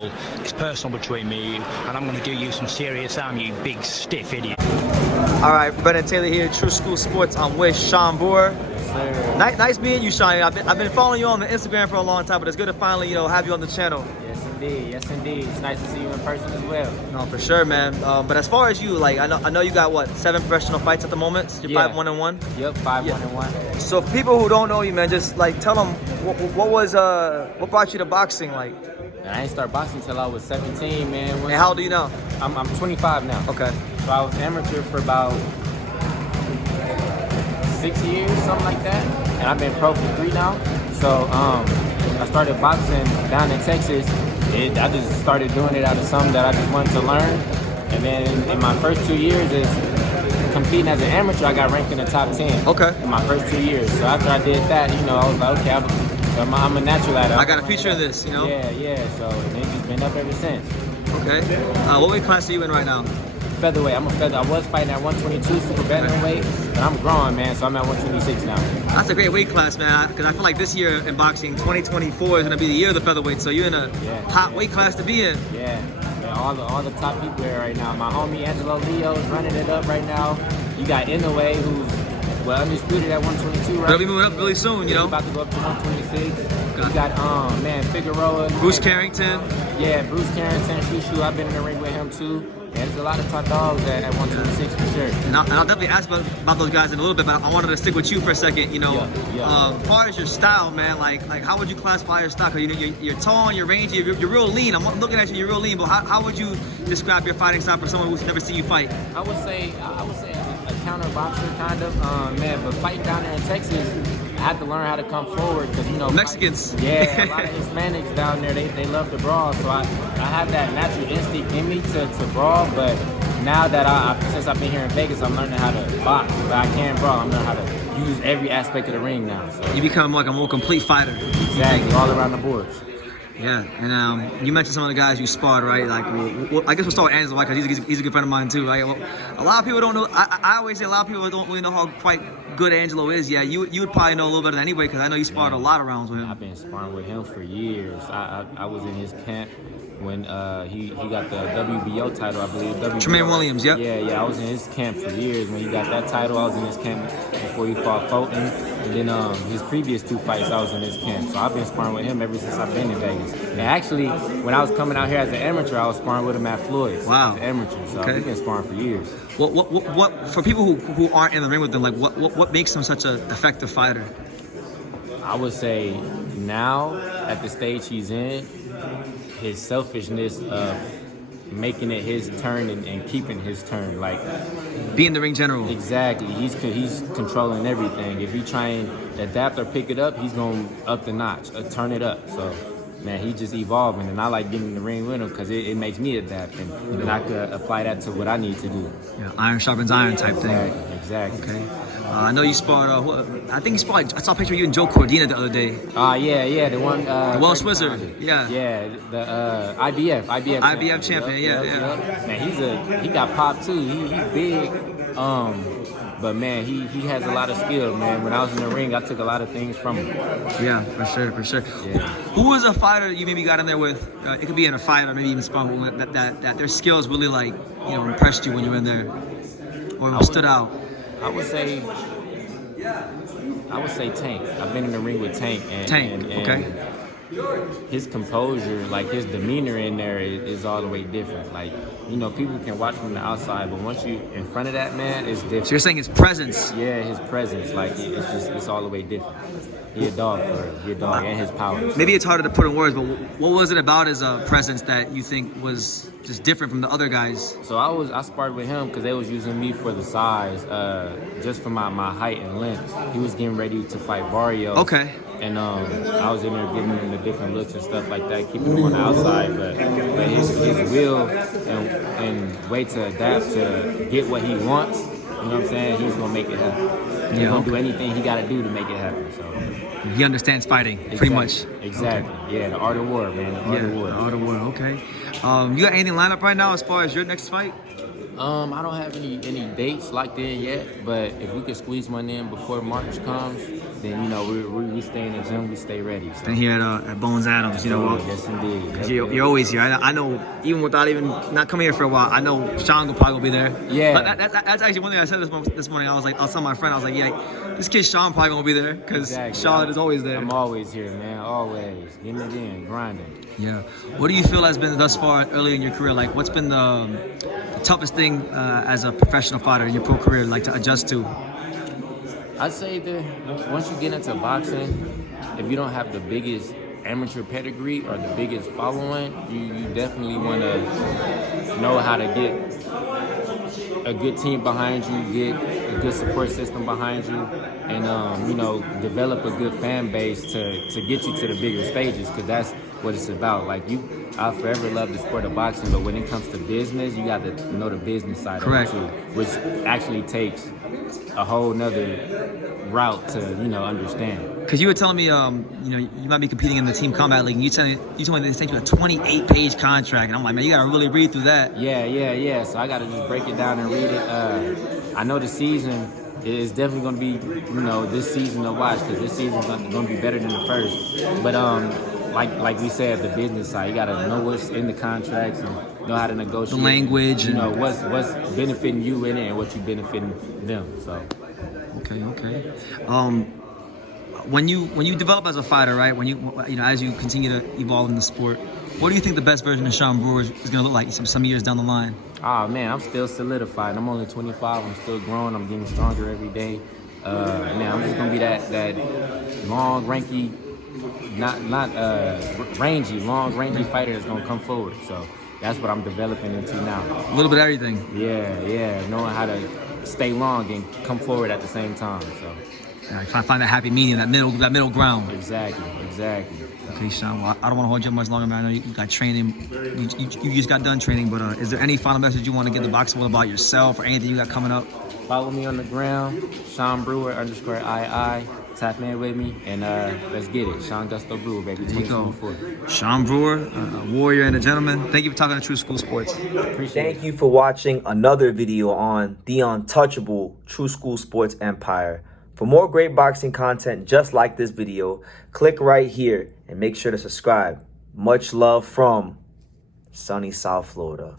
It's personal between me and you, and I'm going to do you some serious harm, you big stiff idiot. All right, Brendan Taylor here, True School Sports. I'm with Sean Brewer. Nice meeting you, Sean. I've been following you on the Instagram for a long time, but it's good to finally, have you on the channel. Yes, indeed. Yes, indeed. It's nice to see you in person as well. No, for sure, man. But as far as you, like, I know you got what, 7 professional fights at the moment. You're 5-1-1. Yep, 5-1-1. So for people who don't know you, man, just like tell them what brought you to boxing, like. I ain't start boxing until I was 17, man. And how old are you now? I'm 25 now. Okay. So I was amateur for about 6 years, something like that. And I've been pro for 3 now. So I started boxing down in Texas. I just started doing it out of something that I just wanted to learn. And then in my first 2 years is competing as an amateur, I got ranked in the top 10. Okay. In my first 2 years. So after I did that, I was like, okay, I'm a natural at it. I got a future in this, Yeah. So it's just been up ever since. Okay. What weight class are you in right now? Featherweight. I'm a feather. I was fighting at 122 super veteran weight, but I'm growing, man. So I'm at 126 now. That's a great weight class, man. Because I feel like this year in boxing, 2024 is gonna be the year of the featherweight. So you're in a hot weight class to be in. Yeah. All the top people here right now. My homie Angelo Leo is running it up right now. You got Inouye, who's undisputed at 122 right. They'll be moving up really soon, He's about to go up to 126. You got Figueroa. Bruce Carrington. Yeah, Bruce Carrington, Shushu. I've been in the ring with him too. Yeah, there's a lot of top dogs at 126 for sure. And I'll definitely ask about those guys in a little bit, but I wanted to stick with you for a second. As far as your style, man, like how would you classify your style? Cause you're tall, you're rangy, you're real lean. I'm looking at you, you're real lean. But how would you describe your fighting style for someone who's never seen you fight? I would say a counter boxer kind of, man. But fighting down there in Texas, I had to learn how to come forward because Mexicans. Yeah, a lot of Hispanics down there, they love to brawl. So I have that natural instinct in me to brawl. But now that since I've been here in Vegas, I'm learning how to box. But I can't brawl. I'm learning how to use every aspect of the ring now. So. You become like a more complete fighter. Exactly, all around the boards. Yeah, and you mentioned some of the guys you sparred, right? Like, I guess we'll start with Angelo, right? Because he's a good friend of mine too, right? Well, a lot of people don't know. I always say a lot of people don't really know how quite good Angelo is. Yeah, you would probably know a little better than anybody because I know you sparred a lot of rounds with him. I've been sparring with him for years. I was in his camp when he got the WBO title, I believe. Tremaine Williams, yep. Yeah, I was in his camp for years. When he got that title, I was in his camp before he fought Fulton. And then his previous 2 fights, I was in his camp. So I've been sparring with him ever since I've been in Vegas. And actually, when I was coming out here as an amateur, I was sparring with him at Floyd's. Wow. As an amateur. So we've been sparring for years. What for people who aren't in the ring with them, like what makes him such an effective fighter? I would say now, at the stage he's in, his selfishness of making it his turn and keeping his turn, like being the ring general. Exactly, he's controlling everything. If he try and adapt or pick it up, he's gonna up the notch, turn it up. So, man, he just evolving, and I like getting in the ring with him because it makes me adapt, and I could apply that to what I need to do. Yeah, iron sharpens iron type thing. Exactly. Okay. I know you sparred. I think you sparred. I saw a picture of you and Joe Cordina the other day. Yeah, the one. The Welsh Wizard. Yeah. Yeah, the IBF champion. Yeah. Man, he got popped too. He's big. But man, he has a lot of skill, man. When I was in the ring, I took a lot of things from him. Yeah, for sure. Yeah. Who was a fighter that you maybe got in there with? It could be in a fight or maybe even sparring that their skills really like impressed you when you were in there, or stood out. I would say Tank. I've been in the ring with Tank. Okay. His composure, like his demeanor in there is all the way different. Like, people can watch from the outside, but once you in front of that man, it's different. So you're saying his presence? Yeah, his presence. Like, it's all the way different. He a dog for real. He a dog, and his power. Maybe it's harder to put in words, but what was it about his presence that you think was just different from the other guys? So I sparred with him because they was using me for the size, just for my height and length. He was getting ready to fight Barrio. Okay. And I was in there giving him the different looks and stuff like that, keeping him on the outside. But his will and way to adapt to get what he wants, you know what I'm saying? He's gonna make it happen. He's gonna do anything he gotta do to make it happen. So he understands fighting, pretty much. Exactly. Okay. Yeah, the art of war, man. The art of war. Okay. You got anything lined up right now as far as your next fight? I don't have any dates locked in yet, but if we could squeeze one in before March comes, then you know we stay in the gym, we stay ready. So. And here at Bones Adams, you know. Yes, indeed. Yep, You're always here. I know, even without even not coming here for a while, I know Sean will probably be there. Yeah. That's actually one thing I said this morning. I was telling my friend, I was like, yeah, this kid Sean probably gonna be there because Exactly. Charlotte is always there. I'm always here, man. Always getting it in, grinding. Yeah. What do you feel has been thus far early in your career? Like, what's been the toughest thing as a professional fighter in your pro career, like to adjust to? I'd say that once you get into boxing, if you don't have the biggest amateur pedigree or the biggest following, you definitely want to know how to get a good team behind you, get a good support system behind you, and you know, develop a good fan base to get you to the bigger stages, because that's what it's about. Like I forever love the sport of boxing, but when it comes to business, you got to know the business side Correct. of it too, which actually takes a whole nother route to, you know, understand. Because you were telling me, you know, you might be competing in the Team Combat League, and you told me they sent you a 28-page contract, and I'm like, man, you got to really read through that. Yeah. So I got to just break it down and read it. I know the season is definitely going to be, you know, this season to watch, because this season's going to be better than the first. But like we said, the business side, you got to know what's in the contracts and know how to negotiate. The language. You know, what's benefiting you in it and what you benefiting them. So. Okay. When you develop as a fighter, right? When you know, as you continue to evolve in the sport, what do you think the best version of Sean Brewer is going to look like some years down the line? Oh man, I'm still solidified. I'm only 25. I'm still growing. I'm getting stronger every day. Man, I'm just gonna be that long, rangy, rangy, long, rangy fighter that's gonna come forward. So that's what I'm developing into now. A little bit of everything. Yeah, knowing how to stay long and come forward at the same time. So. Yeah, trying to find that happy medium, that middle ground. Exactly. Okay, Sean. Well, I don't want to hold you up much longer, man. I know you got training. You just got done training, but is there any final message you want to give the boxing world about yourself or anything you got coming up? Follow me on the ground, Sean Brewer _II. Tap in with me, and let's get it. Sean Gusto Brewer, baby. There you go. 2024. Sean Brewer, a warrior and a gentleman. Thank you for talking to True School Sports. Thank you for watching another video on the untouchable True School Sports empire. For more great boxing content just like this video, click right here and make sure to subscribe. Much love from sunny South Florida.